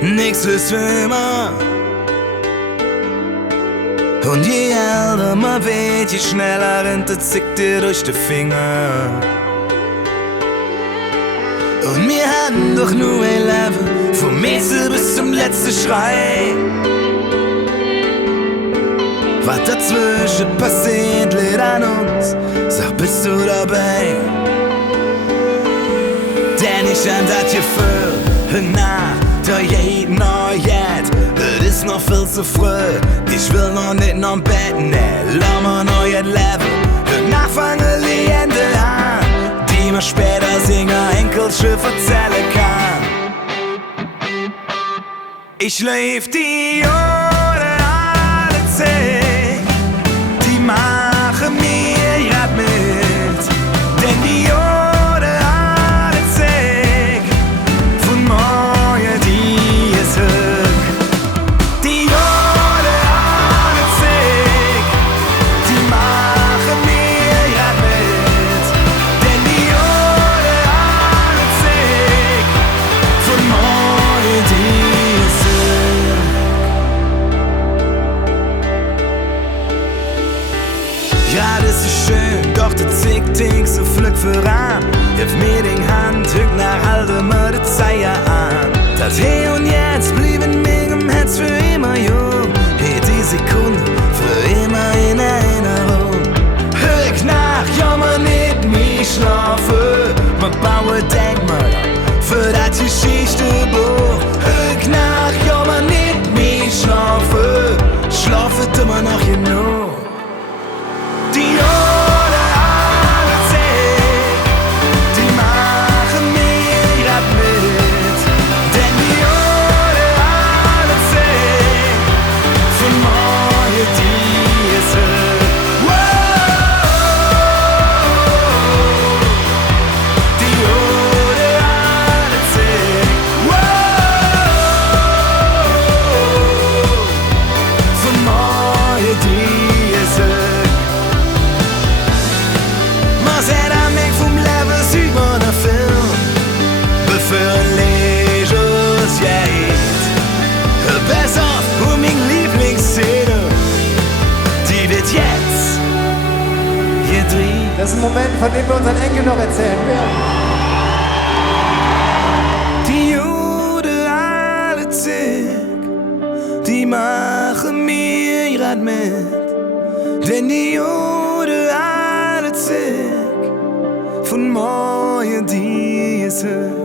nix ist für immer. Und je älter man wird, je schneller rennt es zickt dir durch die Finger. Und wir hatten doch nur ein Leben, vom Mäßel bis zum letzten Schrei. Was dazwischen passiert, liegt an uns, sag, bist du dabei? Denn ich an das Gefühl, nach der jeden Neuheit, es ist noch viel zu früh, ich will noch nicht noch im Bett, ne, lass mal neues Leben, nachfangen Legende an, die mir später Singer Enkelschön erzählen kann. Ich lebe die Jahre alle 10, die machen mir grad mit, denn die Jahre alle 10 von morgen die ist höch. Die Jahre alle 10, die machen mir grad mit, denn die Jahre alle 10 von morgen die ist höch. Ja, das ist schön, doch der Zick-Tick so flück voran. Hilf mir den Hand, hück nach halte mir die Zeier an. Das Hier und Jetzt blieben mir im Herz für immer jung. Hier die Sekunde für immer in Erinnerung. Hück nach, ja man nicht mehr schlafen. Man baue Denkmäler für das Geschichtebuch. Hück nach, ja man nicht mehr schlafen. Schlafet immer noch genug. Die Jahre alle 10, die machen mir grad mit, denn die Jahre alle 10 von morgen die ist höch. Die Jahre alle 10, von morgen die ist höch. Maar zij dan ik vom leven ziet man een film. Bevöllig als jetzt. Pass auf, mein Lieblingsszene, die wird jetzt gedreht. Das ist ein Moment, von dem wir unseren Enkel noch erzählen werden. Die Juden alle 10, die machen mir grad mit, denn die Juden alle 10 von morgen die ist höch.